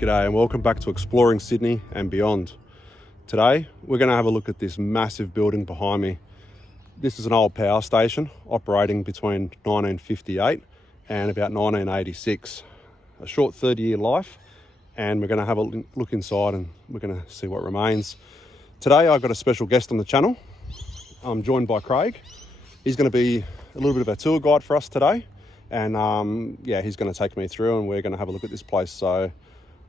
G'day and welcome back to Exploring Sydney and beyond. Today we're going to have a look at this massive building behind me. This is an old power station operating between 1958 and about 1986. A short 30-year life, and we're going to have a look inside and we're going to see what remains. Today I've got a special guest on the channel. I'm joined by Craig. He's going to be a little bit of a tour guide for us today, and he's going to take me through and we're going to have a look at this place. So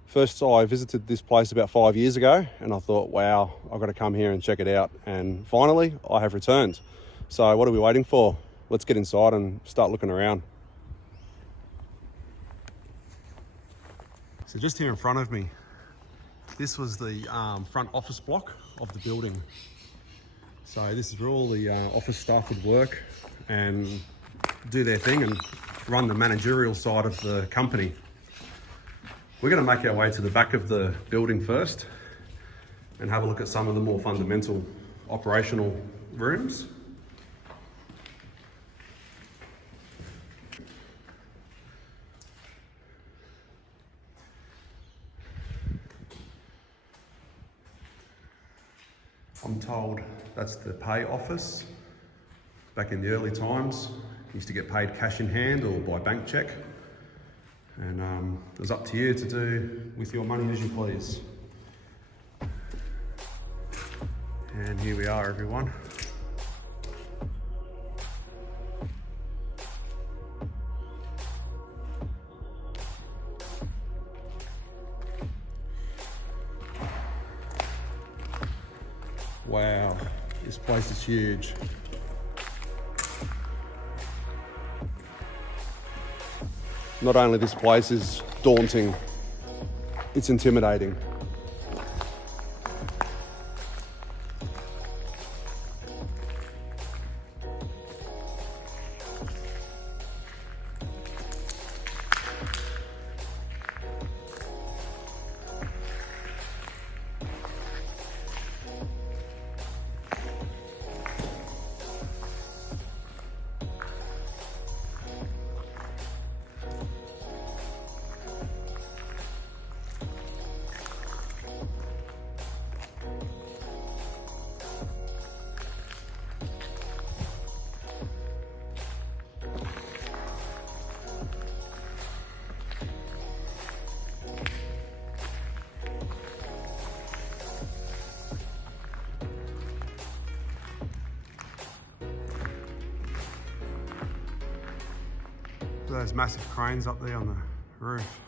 first, I visited this place about 5 years ago and I thought, wow, I've got to come here and check it out. And finally, I have returned. So what are we waiting for? Let's get inside and start looking around. So just here in front of me, this was the front office block of the building. So this is where all the office staff would work and do their thing and run the managerial side of the company. We're going to make our way to the back of the building first and have a look at some of the more fundamental operational rooms. I'm told that's the pay office. Back in the early times, you used to get paid cash in hand or by bank check. And it was up to you to do with your money as you please. And here we are, everyone. Wow, this place is huge. Not only this place is daunting, it's intimidating. Those massive cranes up there on the roof.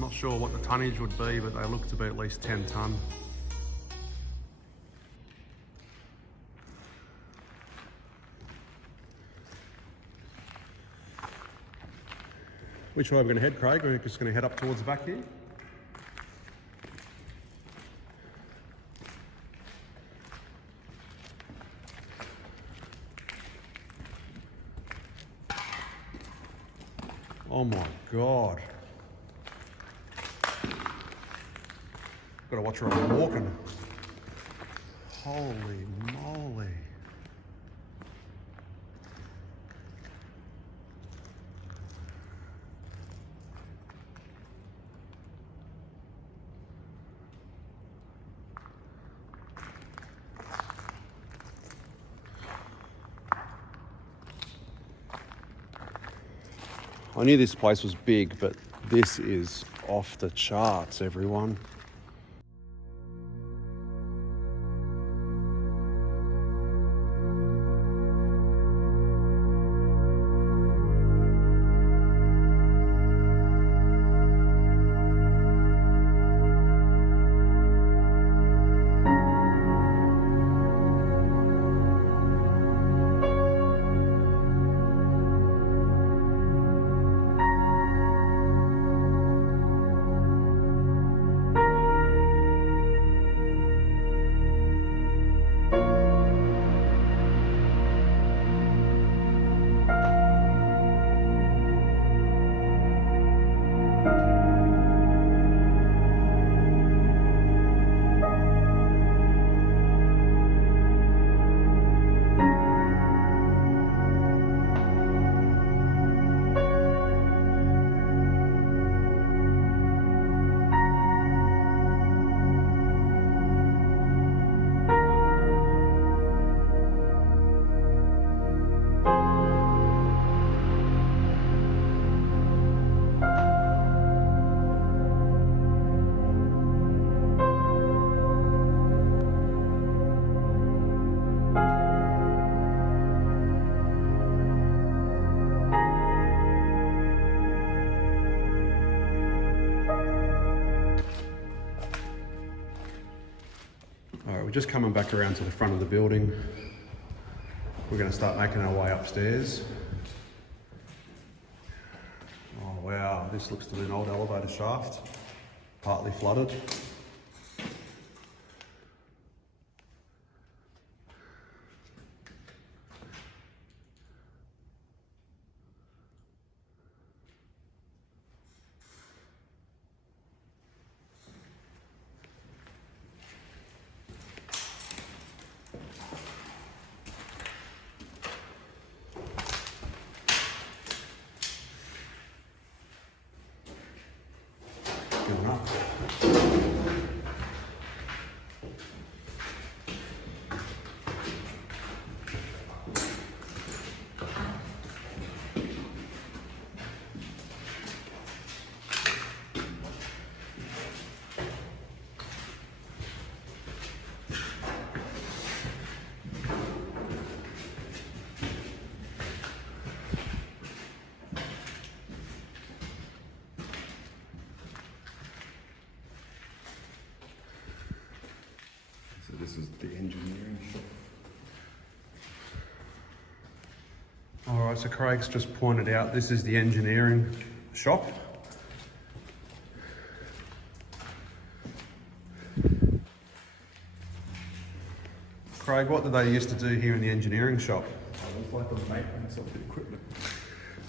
Not sure what the tonnage would be, but they look to be at least 10 tonne. Which way are we going to head, Craig? We're just going to head up towards the back here. Oh my God. Gotta watch where I'm walking. Holy moly. I knew this place was big, but this is off the charts, everyone. just coming back around to the front of the building. We're going to start making our way upstairs. Oh wow, this looks to be an old elevator shaft, partly flooded. Going up. So this is the engineering shop. All right, so Craig's just pointed out this is the engineering shop. Craig, what did they used to do here in the engineering shop? It was like the maintenance of the equipment.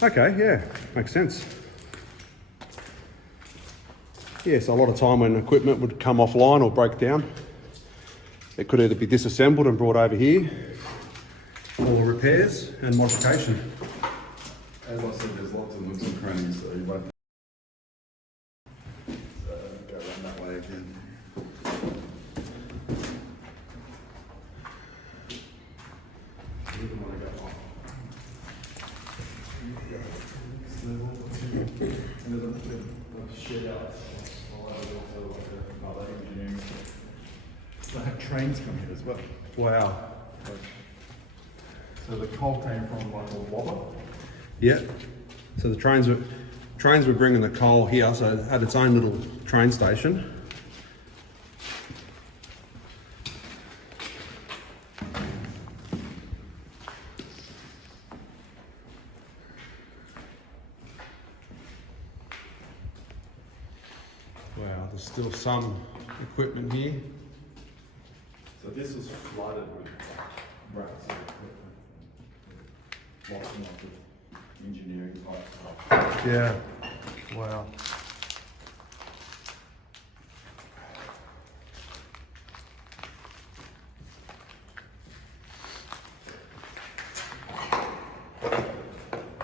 Okay, yeah, makes sense. Yeah, so a lot of time when equipment would come offline or break down, it could either be disassembled and brought over here, or repairs and modification. As I said, there's lots of nooks and crannies, so you won't. So go around that way again. You don't want to go off. And there's a shed out. Also like another engineering. They have trains come here as well. Wow. So the coal came from one called Wobber. Yeah. So the trains were bringing the coal here, so it had its own little train station. Wow, there's still some equipment here. So this was flooded with rats and equipment. Lots and lots of engineering type stuff. Yeah. Wow.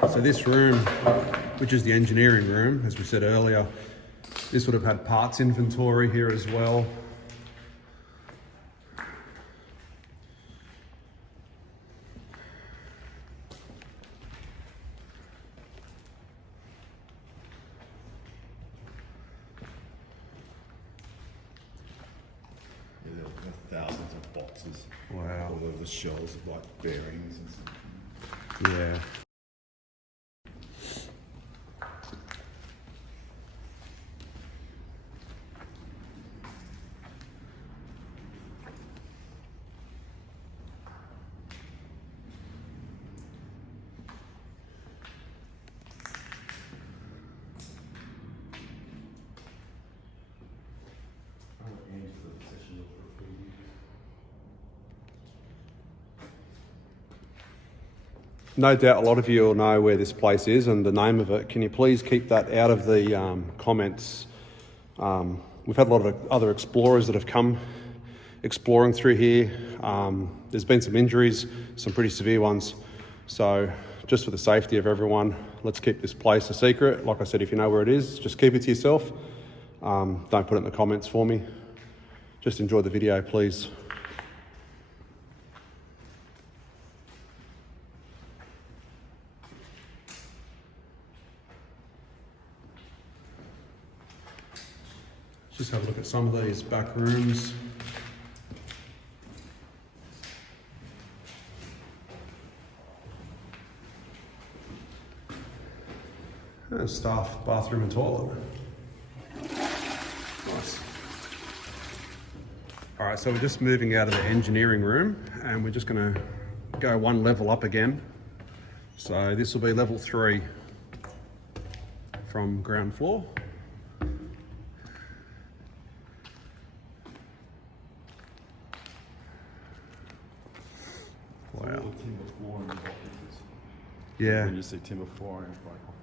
So this room, which is the engineering room, as we said earlier, this would have had parts inventory here as well. Yeah, there were thousands of boxes. Wow. All over the shells of like bearings and stuff. Yeah. No doubt a lot of you will know where this place is and the name of it. Can you please keep that out of the comments? We've had a lot of other explorers that have come exploring through here. There's been some injuries, some pretty severe ones. So just for the safety of everyone, let's keep this place a secret. Like I said, if you know where it is, just keep it to yourself. Don't put it in the comments for me. Just enjoy the video, please. Just have a look at some of these back rooms. And staff bathroom and toilet. Nice. All right. right, so we're just moving out of the engineering room and we're just gonna go one level up again. So this will be level 3 from ground floor. Wow. Timber flooring is offices. Yeah. When you see timber flooring, it's like offices.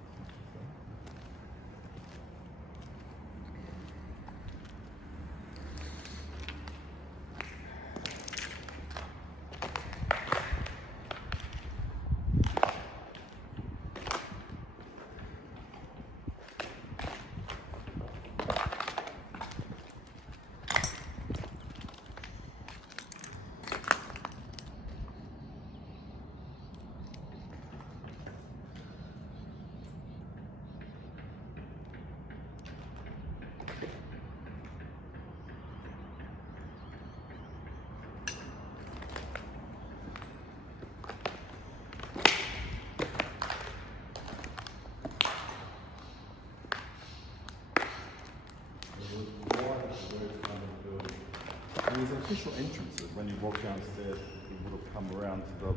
There's official entrances. When you walk downstairs, you would have come around to the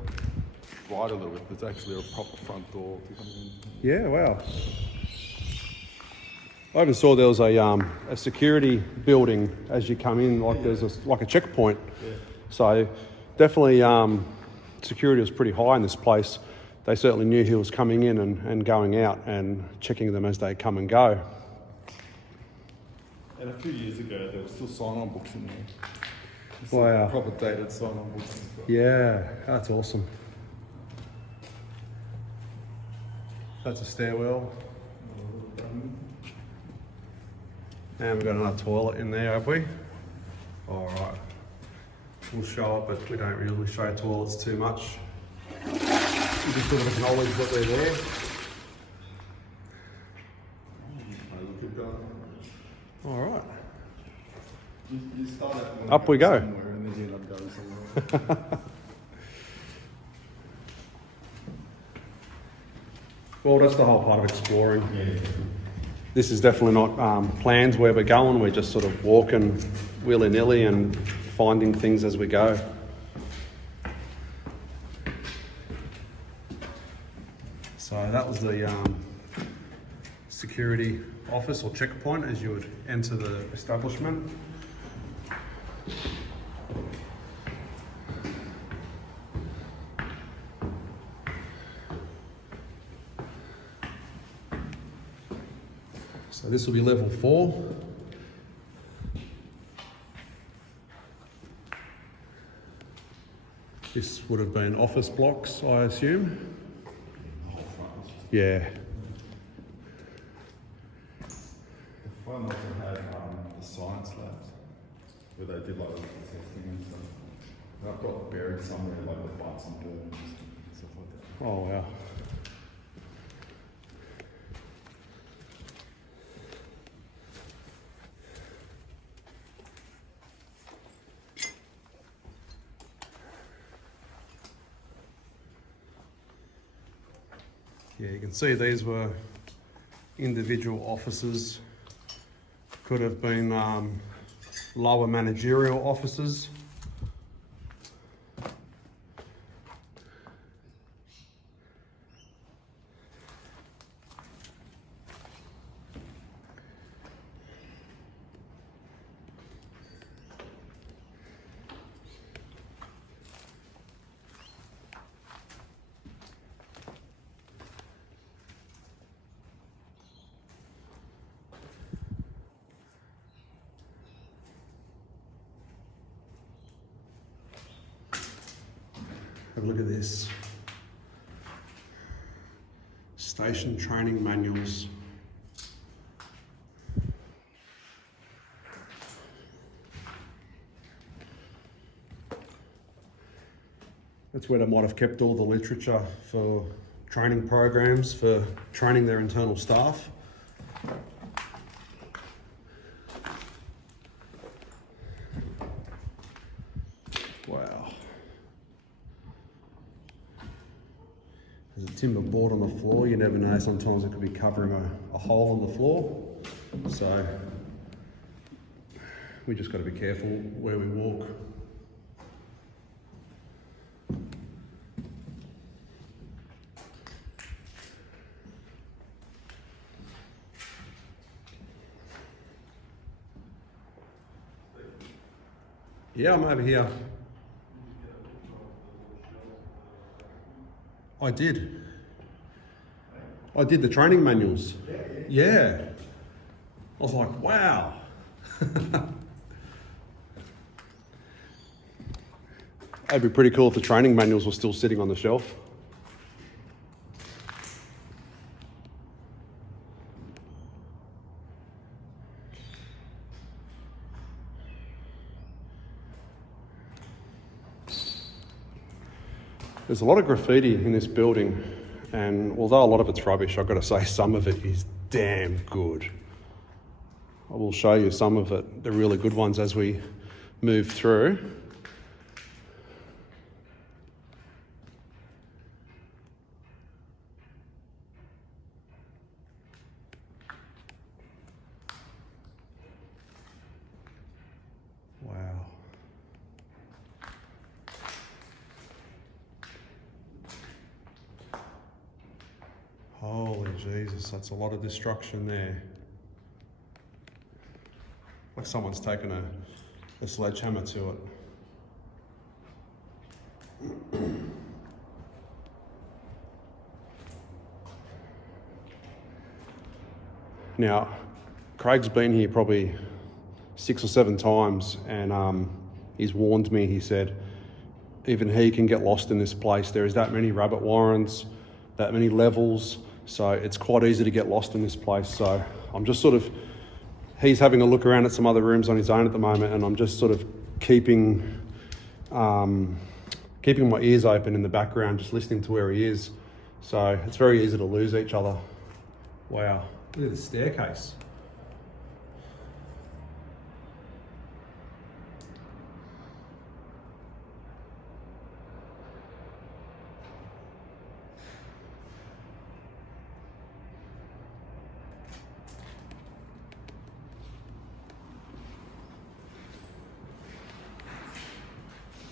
right a little bit. There's actually a proper front door to come in. Yeah, wow. I even saw there was a security building as you come in, like there's like a checkpoint. Yeah. So definitely security was pretty high in this place. They certainly knew who was coming in and going out and checking them as they come and go. And a few years ago, there were still sign-on books in there. It's Wow. like proper dated sign-on books and stuff. Yeah, that's awesome. That's a stairwell. And we've got another toilet in there, have we? All right. We'll show it, but we don't really show toilets too much. We just sort of acknowledge that they're there. All right. You start out Up we go. somewhere and then you end up going somewhere. Well, that's the whole part of exploring. Yeah. This is definitely not plans where we're going. We're just sort of walking willy-nilly and finding things as we go. So that was the security office or checkpoint as you would enter the establishment. So this will be level 4. This would have been office blocks, I assume. Yeah. The front also had the science labs where they did like the testing and stuff. And I've got buried somewhere like the bites and burns and stuff like that. Oh wow. Yeah, you can see these were individual offices. Could have been lower managerial offices. Have a look at this. Station training manuals. That's where they might have kept all the literature for training programs, for training their internal staff. Wow. There's a timber board on the floor. You never know, sometimes it could be covering a hole in the floor. So We just got to be careful where we walk. Yeah, I'm over here. I did the training manuals. Yeah. I was like, wow. It'd be pretty cool if the training manuals were still sitting on the shelf. There's a lot of graffiti in this building, and although a lot of it's rubbish, I've got to say some of it is damn good. I will show you some of it, the really good ones, as we move through. Wow. Holy Jesus, that's a lot of destruction there. Like someone's taken a sledgehammer to it. Now, Craig's been here probably 6 or 7 times, and he's warned me. He said, even he can get lost in this place. There is that many rabbit warrens, that many levels, so it's quite easy to get lost in this place. So I'm just sort of, he's having a look around at some other rooms on his own at the moment, and I'm just sort of keeping my ears open in the background, just listening to where he is. So it's very easy to lose each other. Wow, look at the staircase.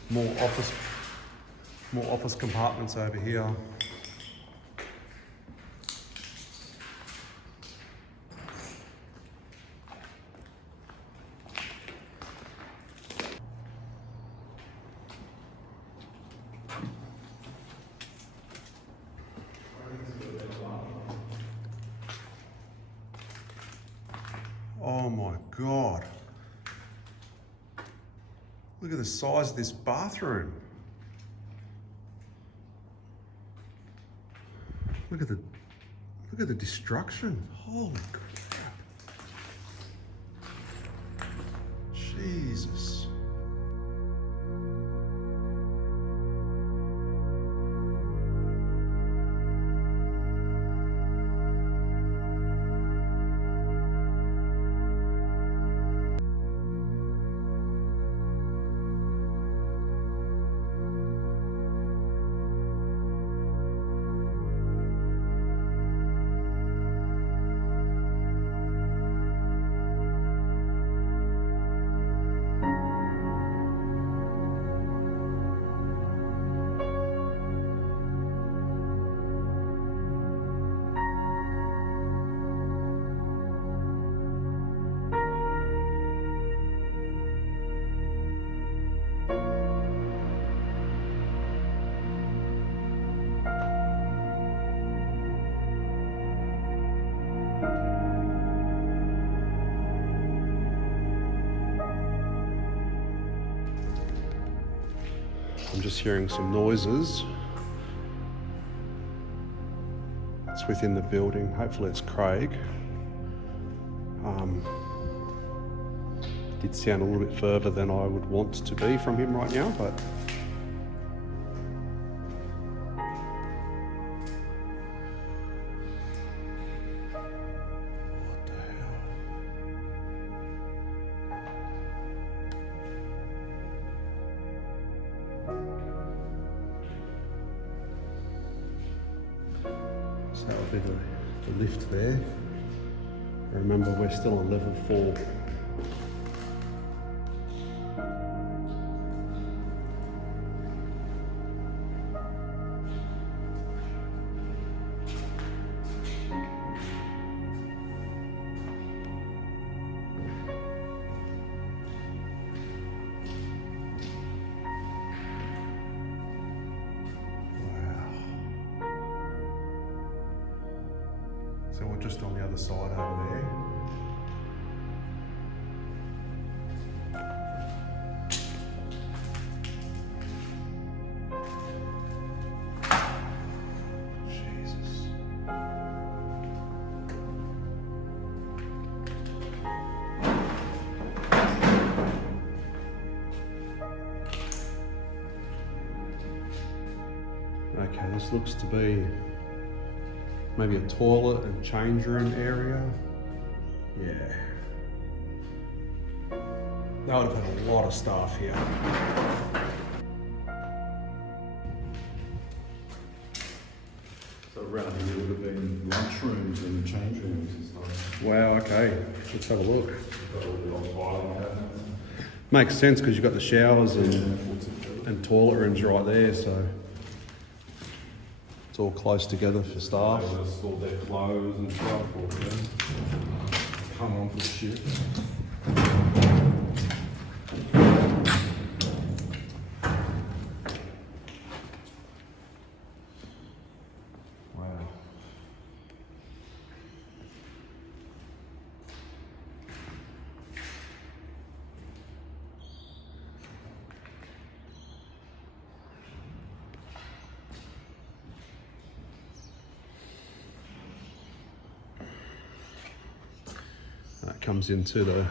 More office compartments over here. Oh my God. Look at the size of this bathroom. Look at the destruction. Holy crap. Jesus. I'm just hearing some noises. It's within the building. Hopefully it's Craig. Did sound a little bit further than I would want to be from him right now, but so that'll be the lift there. Remember, we're still on level 4. So we're just on the other side over there. Jesus. Okay, this looks to be maybe a toilet and change room area. Yeah. That would have had a lot of staff here. So around here would have been lunchrooms and change rooms and stuff. Wow, okay. Let's have a look. Got all the old filing cabinets. Makes sense because you've got the showers and toilet rooms right there, so it's all close together for staff. They store their clothes and stuff, or come on for shift. Wow. That comes into the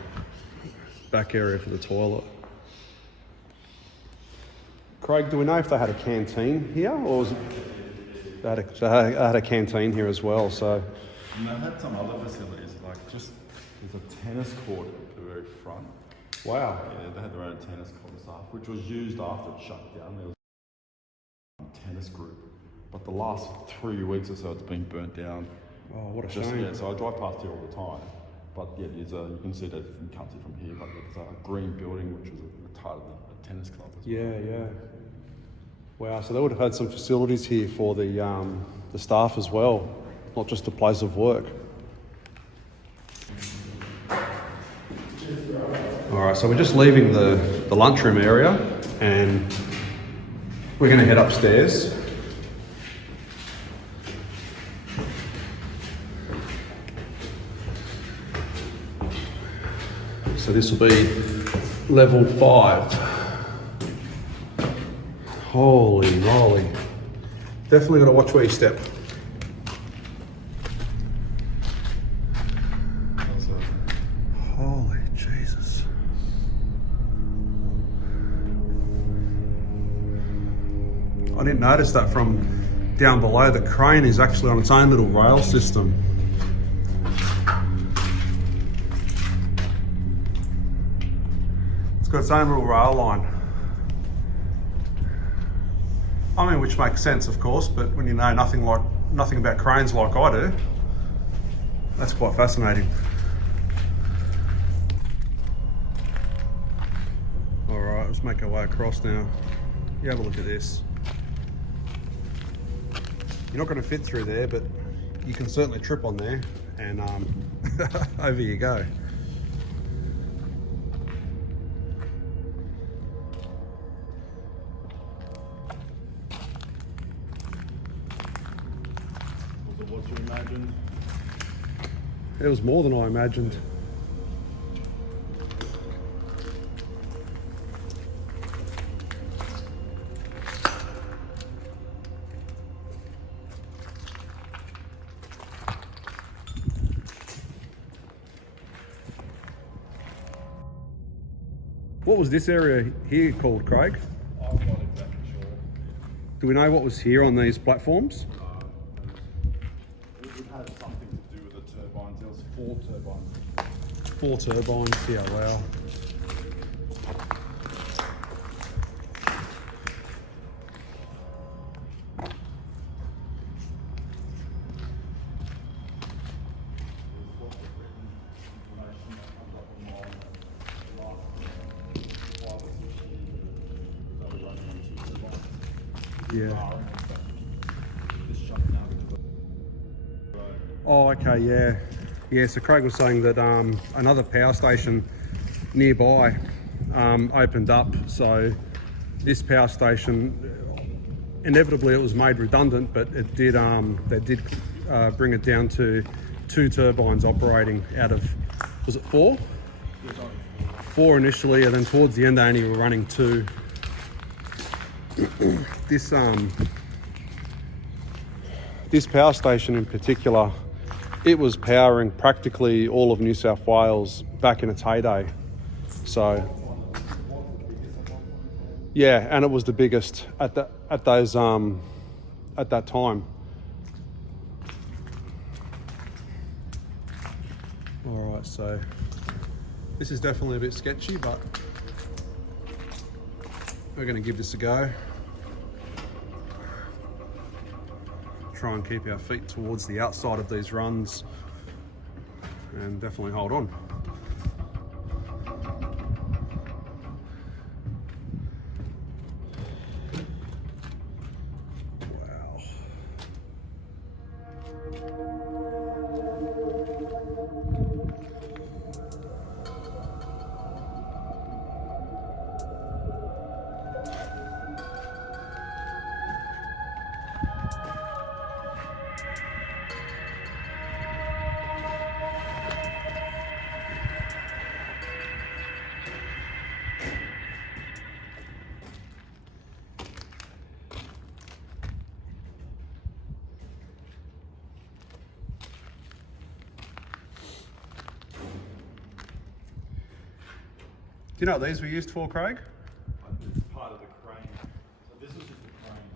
back area for the toilet. Craig, do we know if they had a canteen here, or was it, they had a canteen here as well? So, And they had some other facilities, like just there's a tennis court at the very front. wow. Yeah, they had their own tennis court and stuff, which was used after it shut down. There was a tennis group, but the last 3 weeks or so it's been burnt down. Oh, what a Just, shame. yeah, so I drive past here all the time. But yeah, there's you can see that you can't see from here, but there's a green building which is a part of a tennis club as well. Yeah, yeah. Wow, so they would have had some facilities here for the staff as well, not just a place of work. All right, so we're just leaving the lunchroom area and we're going to head upstairs. So this will be level 5. Holy moly. Definitely got to watch where you step. Holy Jesus. I didn't notice that from down below. The crane is actually on its own little rail system. It's got its own little rail line. I mean, which makes sense, of course, but when you know nothing about cranes like I do, that's quite fascinating. All right, let's make our way across now. You have a look at this. You're not going to fit through there, but you can certainly trip on there, and over you go. What you imagined? It was more than I imagined. What was this area here called, Craig? I'm not exactly sure. Do we know what was here on these platforms? It had something to do with the turbines. There was 4 turbines. 4 turbines, yeah, wow. Yeah. Oh, okay, yeah. Yeah, so Craig was saying that another power station nearby opened up. So this power station, inevitably it was made redundant, but it did, they did bring it down to 2 turbines operating out of, was it 4? 4 initially, and then towards the end they only were running 2. This power station in particular, it was powering practically all of New South Wales back in its heyday. So yeah, and it was the biggest at that time. All right, so this is definitely a bit sketchy, but we're going to give this a go. Try and keep our feet towards the outside of these runs and definitely hold on. Wow. Do you know what these were used for, Craig? It's part of the crane. So this was just a crane.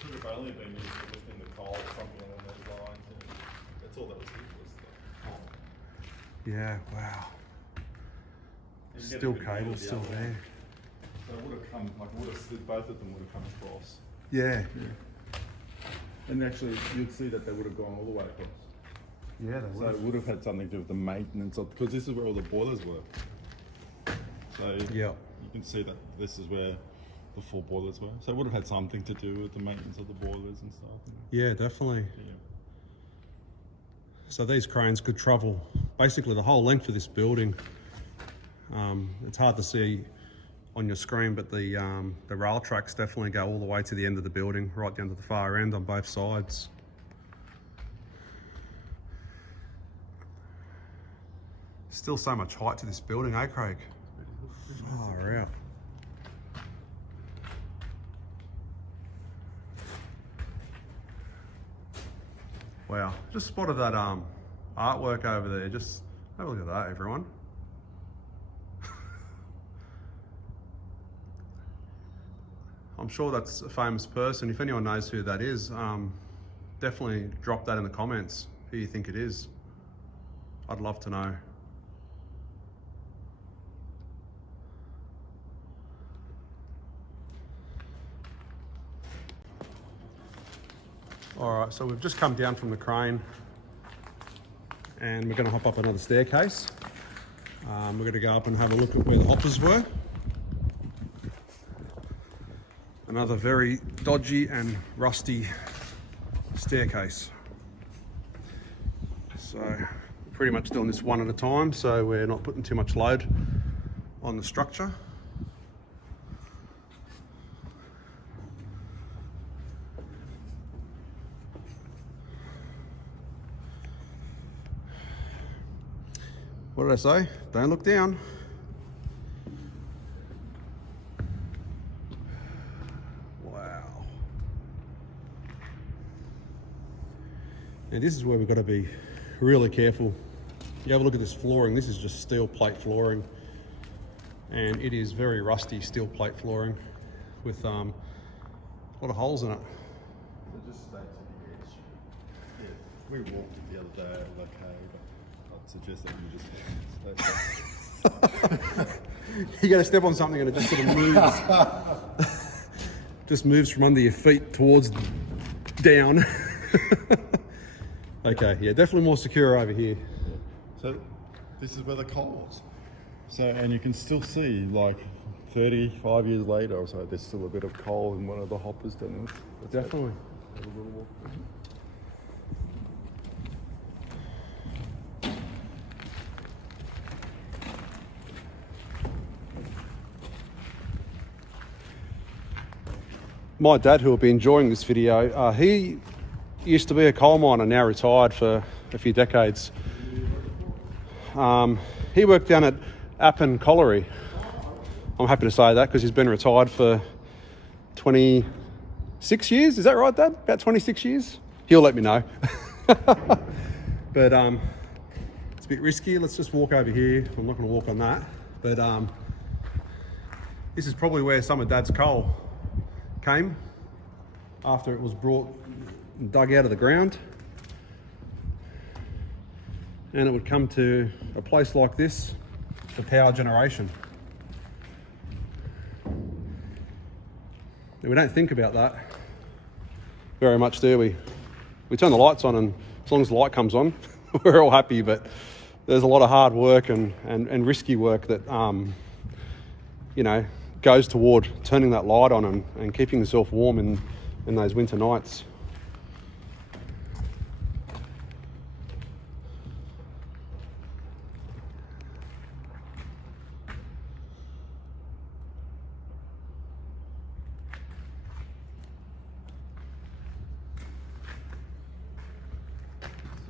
Could have only been used for lifting the coal or something along those lines. And that's all that was used was the coal. Yeah, wow. You can get Still a bit more cable, of the still other one. there. So it would have come, like it would have slid, both of them would have come across. Yeah. And actually, you'd see that they would have gone all the way across. Yeah, they So it would have had something to do with the maintenance of, because this is where all the boilers were. So Yeah. you can see that this is where the 4 boilers were. So it would have had something to do with the maintenance of the boilers and stuff. Yeah, definitely. Yeah. So these cranes could travel basically the whole length of this building. It's hard to see on your screen, but the rail tracks definitely go all the way to the end of the building, right down to the far end on both sides. Still so much height to this building, eh, Craig? Far out. Wow, just spotted that artwork over there. Just have a look at that, everyone. I'm sure that's a famous person. If anyone knows who that is, definitely drop that in the comments, who you think it is. I'd love to know. All right, so we've just come down from the crane and we're gonna hop up another staircase. We're gonna go up and have a look at where the hoppers were. Another very dodgy and rusty staircase. So we're pretty much doing this one at a time, so we're not putting too much load on the structure. What did I say? Don't look down. Wow. Now this is where we've got to be really careful. You have a look at this flooring. This is just steel plate flooring. And it is very rusty steel plate flooring with a lot of holes in it. So just stay to the edge. Yeah, we walked it the other day, okay, but I'd suggest that you just stay. You got to step on something and it just sort of moves. Just moves from under your feet towards down. Okay, yeah, definitely more secure over here. So this is where the coal was. So, and you can still see, like 35 years later or so, there's still a bit of coal in one of the hoppers down there. Definitely. Have a little walk. my dad, who will be enjoying this video, he used to be a coal miner, now retired for a few decades. He worked down at Appin Colliery. I'm happy to say that because he's been retired for 26 years. Is that right, Dad? About 26 years? He'll let me know. But it's a bit risky. Let's just walk over here. I'm not going to walk on that. But this is probably where some of Dad's coal came after it was dug out of the ground. And it would come to a place like this for power generation. And we don't think about that very much, do we? We turn the lights on, and as long as the light comes on, we're all happy, but there's a lot of hard work and risky work that goes toward turning that light on and keeping yourself warm in those winter nights.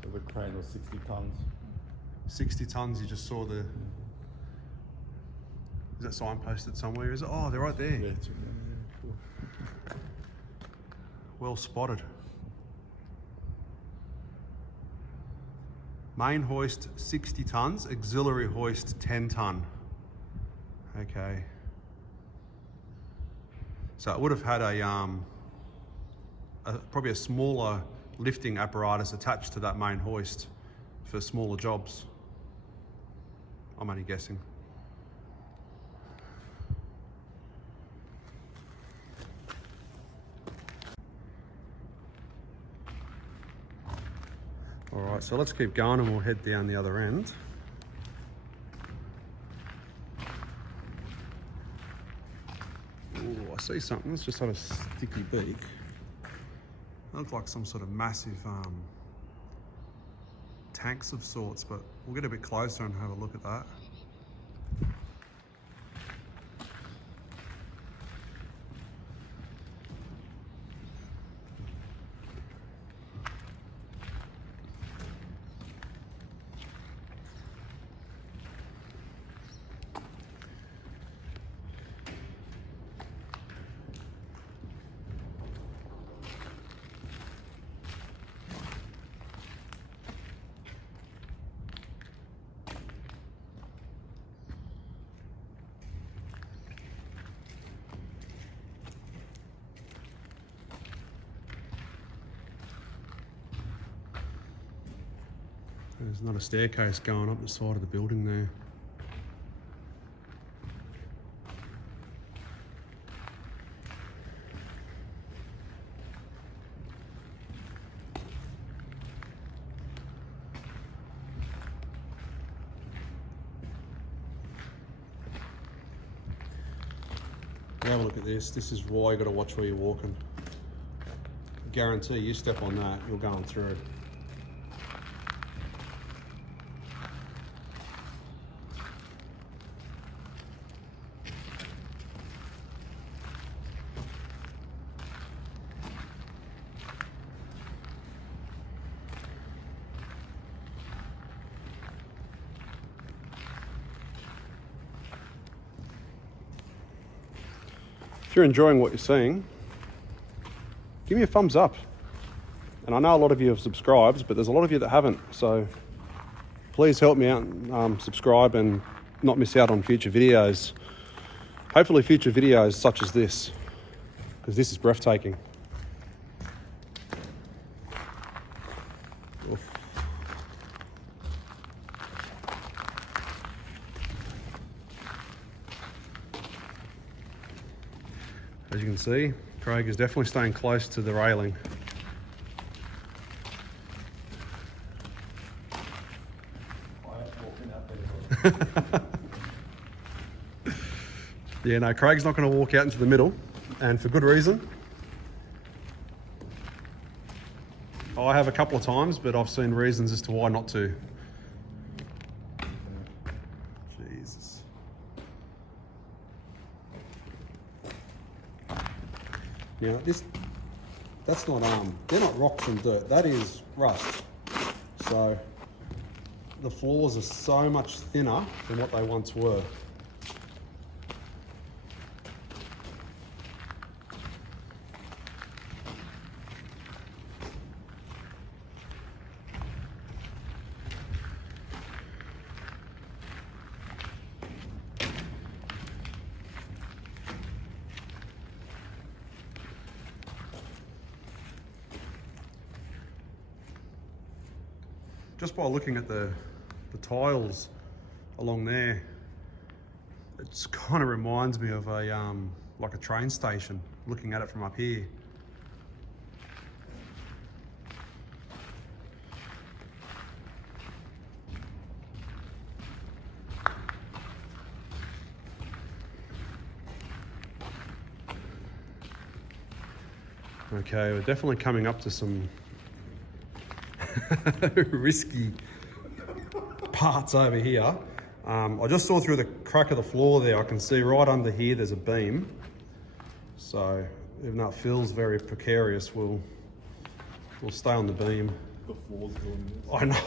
So the crane was 60 tons. 60 tons, you just saw the... Is that signposted somewhere? Is it? Oh, they're right there. Yeah, cool. Well spotted. Main hoist 60 tons, auxiliary hoist 10 ton. Okay. So it would have had probably a smaller lifting apparatus attached to that main hoist for smaller jobs. I'm only guessing. All right, so let's keep going and we'll head down the other end. Ooh, I see something. It's just had a sticky beak. It looks like some sort of massive tanks of sorts, but we'll get a bit closer and have a look at that. There's not a staircase going up the side of the building there. Have a look at this. This is why you got to watch where you're walking. Guarantee you step on that, you're going through. If you're enjoying what you're seeing, give me a thumbs up. And I know a lot of you have subscribed, but there's a lot of you that haven't. So please help me out and subscribe and not miss out on future videos. Hopefully future videos such as this, because this is breathtaking. Oof. As you can see, Craig is definitely staying close to the railing. Yeah, no, Craig's not going to walk out into the middle, and for good reason. I have a couple of times, but I've seen reasons as to why not to. Jesus. Now that's not they're not rocks and dirt, that is rust. So the floors are so much thinner than what they once were. Just by looking at the tiles along there, it kind of reminds me of a like a train station, looking at it from up here. Okay, we're definitely coming up to some risky parts over here. I just saw through the crack of the floor there, I can see right under here there's a beam. So even though it feels very precarious, we'll stay on the beam. The floor's doing this. I know.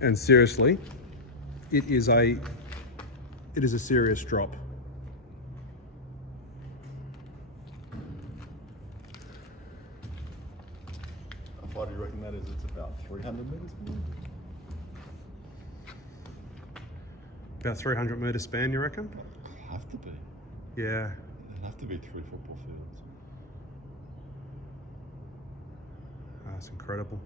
And seriously, it is a serious drop. What do you reckon that is? It's about 300 metres? About 300 metre span, you reckon? Have to be. Yeah. It'd have to be 3 football fields. That's incredible.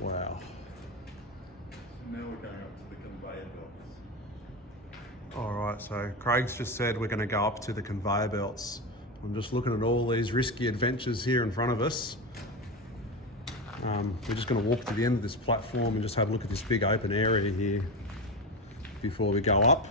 Wow. Now we're going up to the conveyor belts. All right, so Craig's just said we're going to go up to the conveyor belts. I'm just looking at all these risky adventures here in front of us. We're just going to walk to the end of this platform and just have a look at this big open area here before we go up.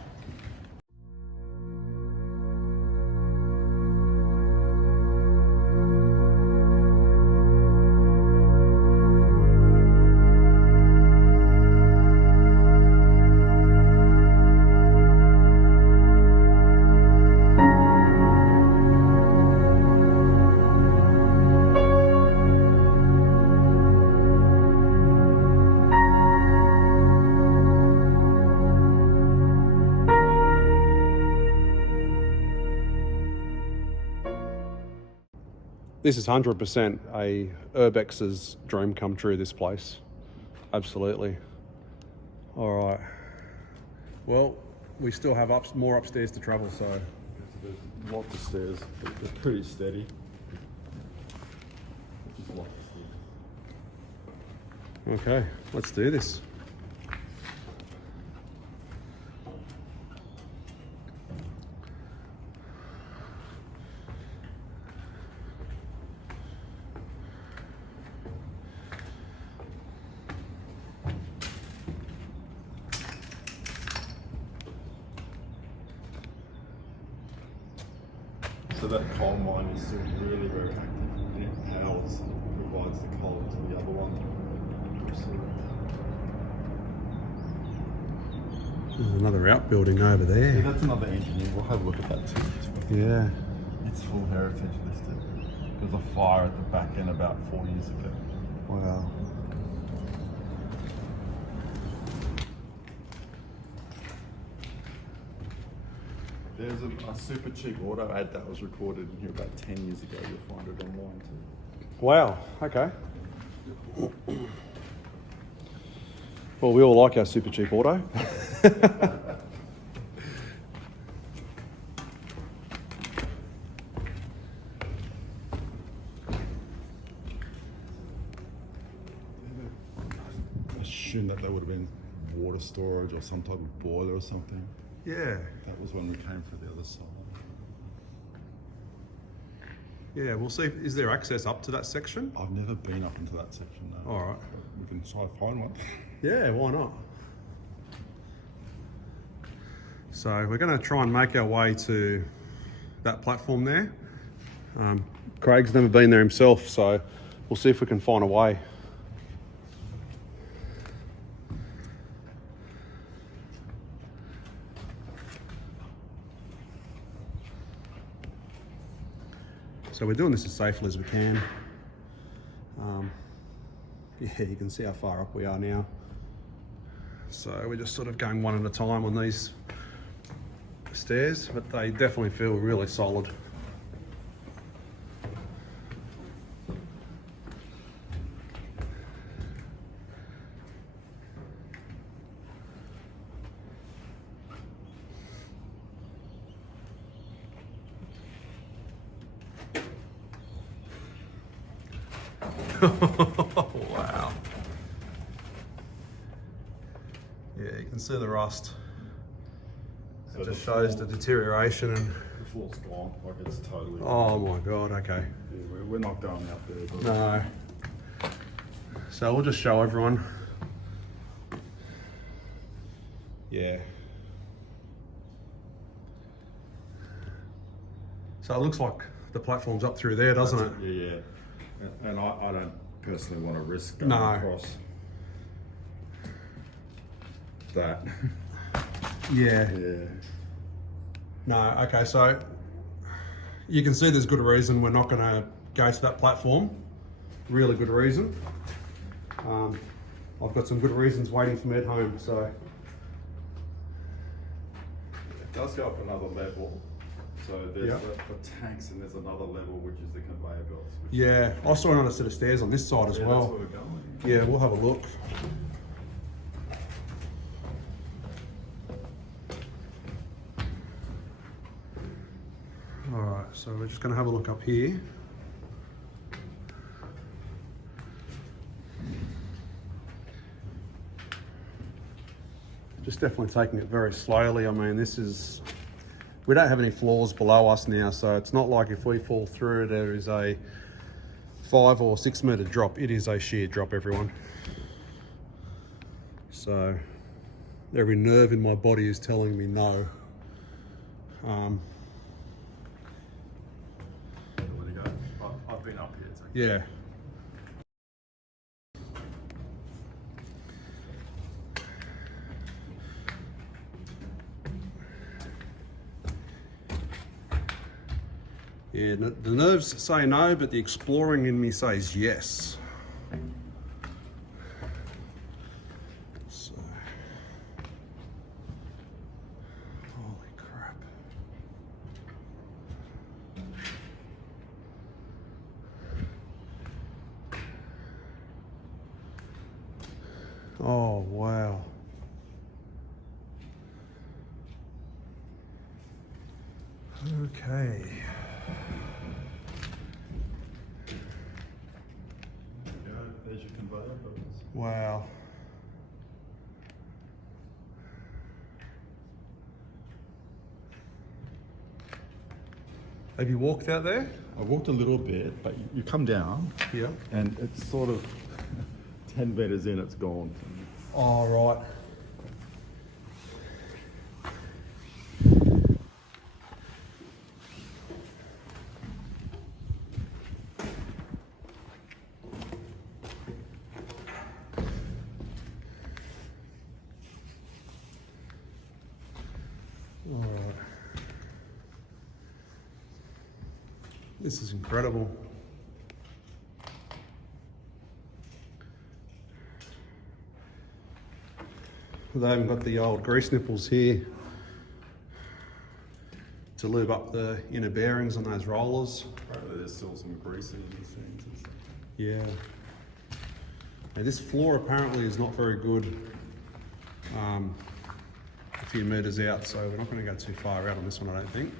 This is 100% a Urbex's dream come true, this place. Absolutely. All right. Well, we still have more upstairs to travel, so. There's lots of stairs, but they're pretty steady. Just lots of stairs. Okay, let's do this. So that coal mine is still really very active, and it powers, provides the coal to the other one. There's another outbuilding over Yeah, there. that's another engineer. We'll have a look at that too. Yeah. It's full heritage listed. There was a fire at the back end about 4 years ago. Wow. There's a super cheap auto ad that was recorded in here about 10 years ago. You'll find it online too. Wow, okay. Well, we all like our super cheap auto. I assume that would have been water storage or some type of boiler or something. Yeah. That was when we came for the other side. Yeah, we'll see. Is there access up to that section? I've never been up into that section though. All right. We can try to find one. Yeah, why not? So we're going to try and make our way to that platform there. Craig's never been there himself, so we'll see if we can find a way. So we're doing this as safely as we can. Yeah, you can see how far up we are now. So we're just sort of going one at a time on these stairs, but they definitely feel really solid. Wow. Yeah, you can see the rust. So it just shows the deterioration and... The floor's gone, like it's totally... Oh my God, okay. Yeah, we're not going out there. But... No. So we'll just show everyone. Yeah. So it looks like the platform's up through there, doesn't it? Yeah. And I don't personally want to risk going No. across that. Yeah. Yeah. No, okay, so you can see there's good reason we're not going to go to that platform. Really good reason. I've got some good reasons waiting for me at home, so. It does go up another level. So there's Yeah. the tanks and there's another level which is the conveyor belts. Yeah, I saw another set of stairs on this side as Yeah, well. that's where we're going. Yeah, we'll have a look. All right, so we're just going to have a look up here. Just definitely taking it very slowly. I mean, we don't have any floors below us now, so it's not like if we fall through, there is a 5 or 6 meter drop. It is a sheer drop, everyone. So every nerve in my body is telling me no. Where to go? I've been up here. It's okay. Yeah. Yeah, the nerves say no, but the exploring in me says yes. So, holy crap. Oh, wow. Okay. There's your conveyor belts. Wow. Have you walked out there? I walked a little bit, but you come down Yeah. and it's sort of 10 meters in, it's gone. Oh, right. All right. This is incredible. They haven't got the old grease nipples here to lube up the inner bearings on those rollers. Apparently there's still some grease in these things and stuff. Yeah. Now this floor apparently is not very good a few metres out, so we're not going to go too far out on this one, I don't think.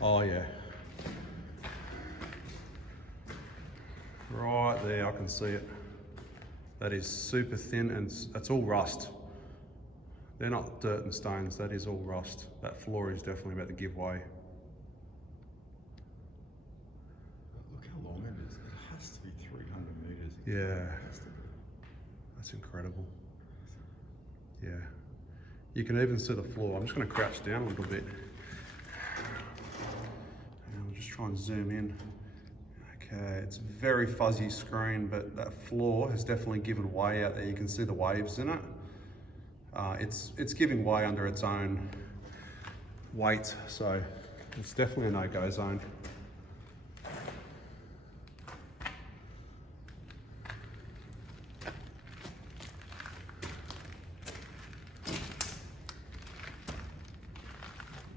Oh yeah. Right there, I can see it. That is super thin and it's all rust. They're not dirt and stones, that is all rust. That floor is definitely about to give way. Look how long it is. It has to be 300 meters. Yeah. It has to be. That's incredible. Yeah. You can even see the floor. I'm just going to crouch down a little bit. try and zoom in. Okay, it's a very fuzzy screen, but that floor has definitely given way out there. You can see the waves in it. It's giving way under its own weight, so it's definitely a no-go zone.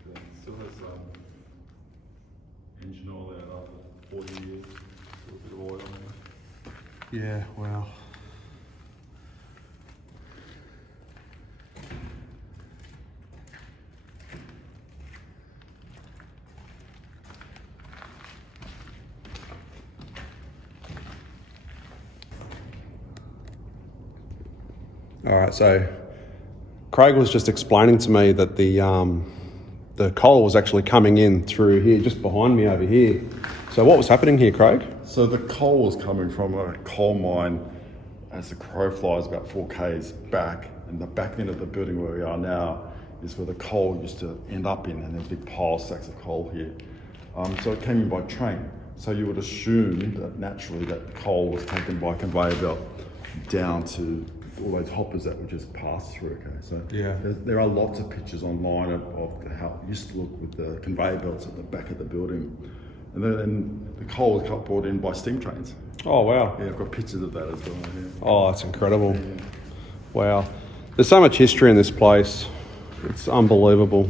It still has engine oil out after 40 years. Still a bit of oil on there. Yeah, wow. All right, so Craig was just explaining to me that the coal was actually coming in through here, just behind me over here. So what was happening here, Craig? So the coal was coming from a coal mine as the crow flies about 4 k's back, and the back end of the building where we are now is where the coal used to end up in, and there's big pile stacks of coal here. So it came in by train. So you would assume that naturally that coal was taken by conveyor belt down to all those hoppers that would just pass through. Okay, so Yeah. there are lots of pictures online of how it used to look with the conveyor belts at the back of the building, and then the coal was brought in by steam trains. Oh, wow. Yeah, I've got pictures of that as well. Yeah. Oh, that's incredible. Wow. There's so much history in this place. It's unbelievable.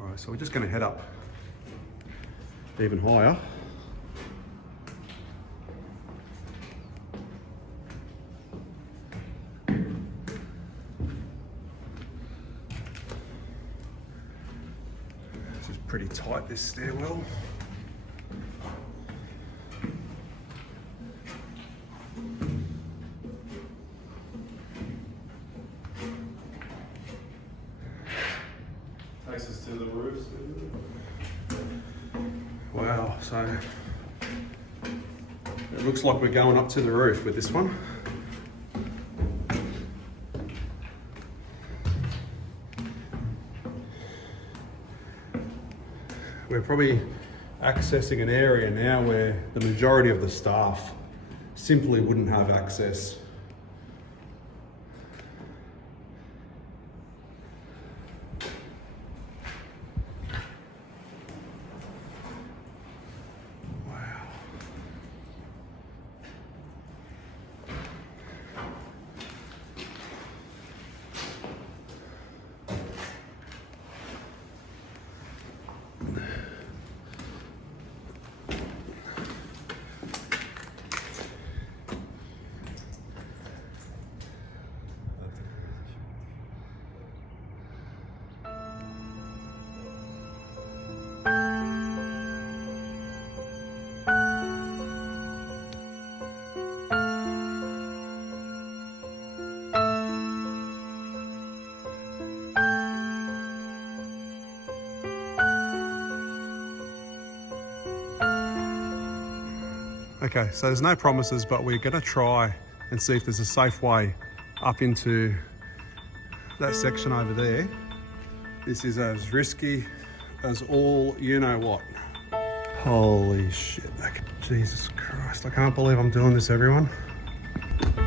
All right, so we're just going to head up even higher. This is pretty tight, this stairwell. Takes us to the roofs. Wow, so it looks like we're going up to the roof with this one. We're probably accessing an area now where the majority of the staff simply wouldn't have access. Okay, so there's no promises, but we're gonna try and see if there's a safe way up into that section over there. This is as risky as all you know what. Holy shit, Jesus Christ, I can't believe I'm doing this, everyone.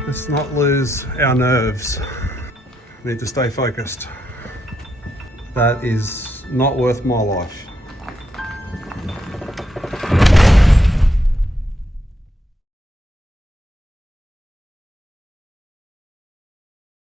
Let's not lose our nerves. Need to stay focused. That is not worth my life.